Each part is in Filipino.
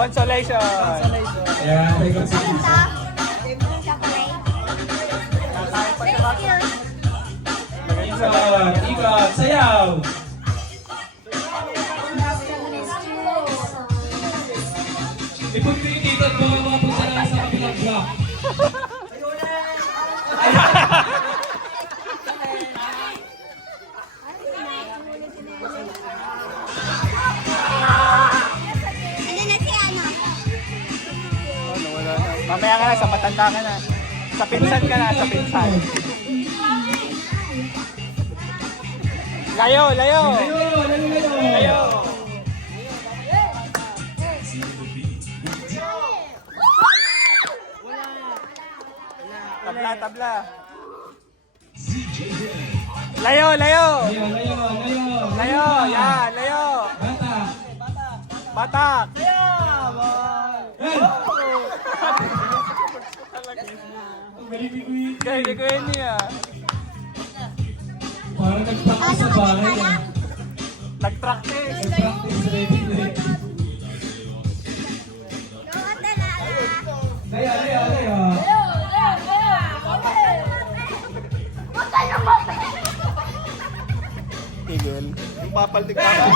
Consolation. Yeah, may consolation. Ikot, sayaw. Ipag ko yung ikot, baka makapunta lang sa kabilang block. Mamaya ka na, sa matanda ka na. Sa pinsan ka na, sa pinsan. Layo, layo! Layo! Tabla, tabla. Layo, layo! Layo, yan, layo! Batak! Kaya hindi ko yun niya. Parang nagpaka sa bahay. Nag-practice. Nag-practice ready. Layo. Tigil. Papaltik ka na.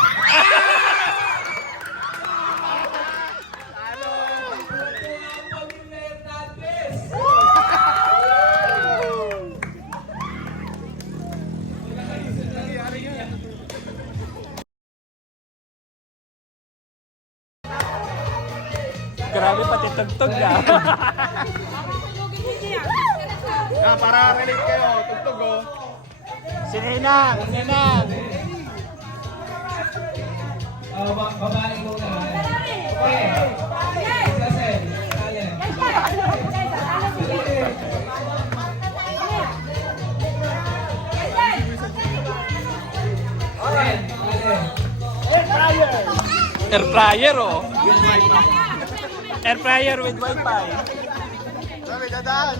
Grabe pati tugtog ah. Para relate kayo, tugtog oh. Sininang, Sinang. Babae muna. Okay. Sasel. Ayan. Air fryer oh. Air fryer with wifi. May dadaan.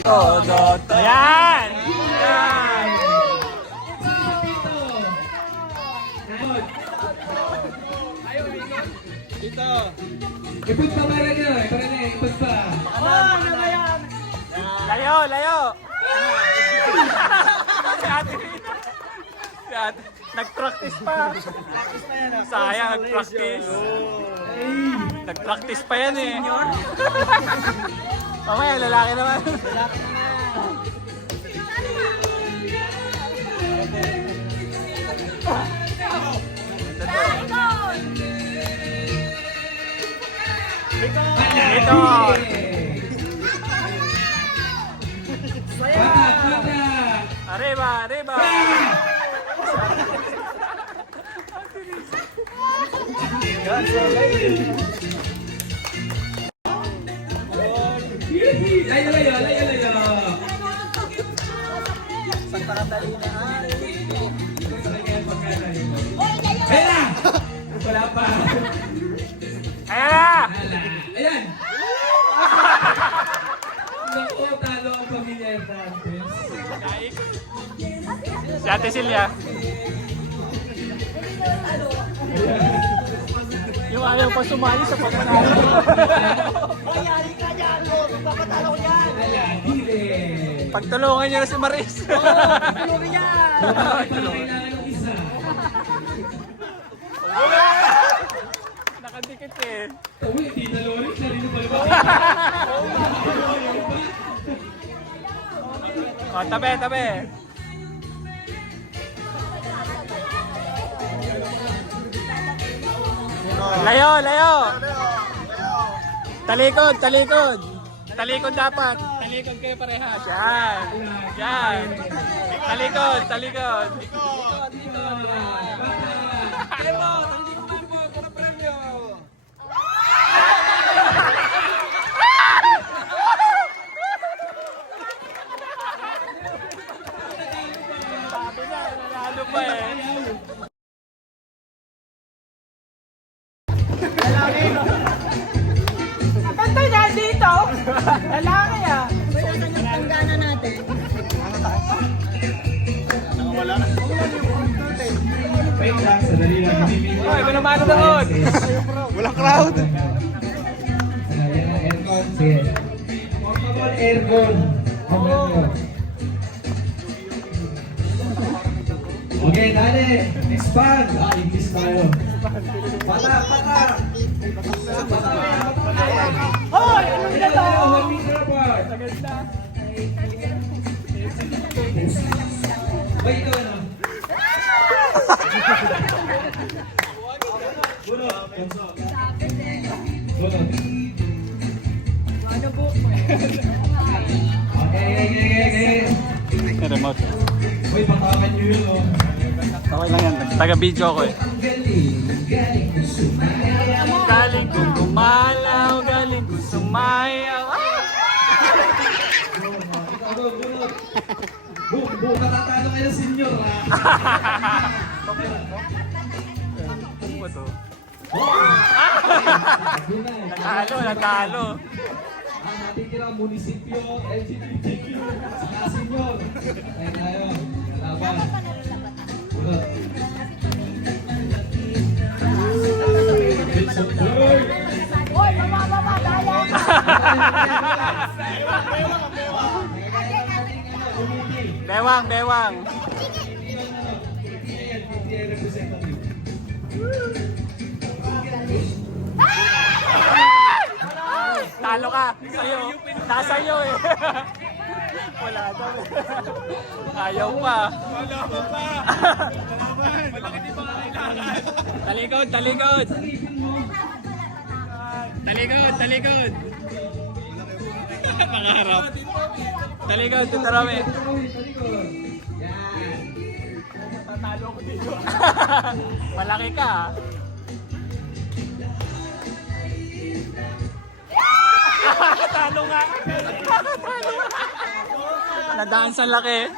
Todo. Yan! Yan! Dito. Ipag pa para nyo. Ipag pa. Layo, layo! Si ate. Si ate. Nag-practice pa. Sayang, nag-practice. Nag-practice pa yan eh. Mamaya, lalaki naman. Ito. Bata. Arriba, arriba. Layo. Hela! Wala pa. Ayan! Naku, talo ang pamilya Hernandez. Si Ate Silya. Yung ayaw pa sumali sa pagpanalo. Mayari ka dyan, magpapatalo ko yan. Ayan, hili. Pagtulungan niyo na si Maris. Tulungan yan. Kailangan ng isa. Nakadikit eh. Uy, Tita Loris, sarili pa ba? O, tabi, tabi. Layo, layo. Talikod, talikod. Talikod dapat. Talikod kayo parehas. Yan. Yan. Talikod, talikod. Sabi na, nanalo pa eh. Kantay na dito. Lalaki ah. Wala ka ng tanggana natin. Wala. Wait lang, Sandali lang. Namimili. Ay, wala manonood. Walang crowd. Yan ang aircon. Sige. Portable aircon. Okay, dali. Expand. English tayo. Pata, pata. Hoy! Anong Ilan tayo? gano'n? 1 meter apart. Wait, ito ano? Bunot. Bunot. Okay. Remote. Uy, patakan nyo yun, oh. Okay lang yan. Taga-video ako eh. Ang galing ko sumaya. Galing kong gumalaw, galing kong sumayaw. Bunot. Katatalo kayo, senyor, ha? Ano ba to? Bunay. Natalo. Ang natitirang munisipyo, LGBTQ, saka senyor. Tayo tayo. Laban. Bunot. Hoy, mababa, daya! Bewang. Talo ka. Sa'yo. Nasa iyo eh. Wala daw. Ayaw pa. Talikod. Talikod. Pangarap. Talikod, tutarami. Malaki ka. Talo nga. Nadaan sa laki.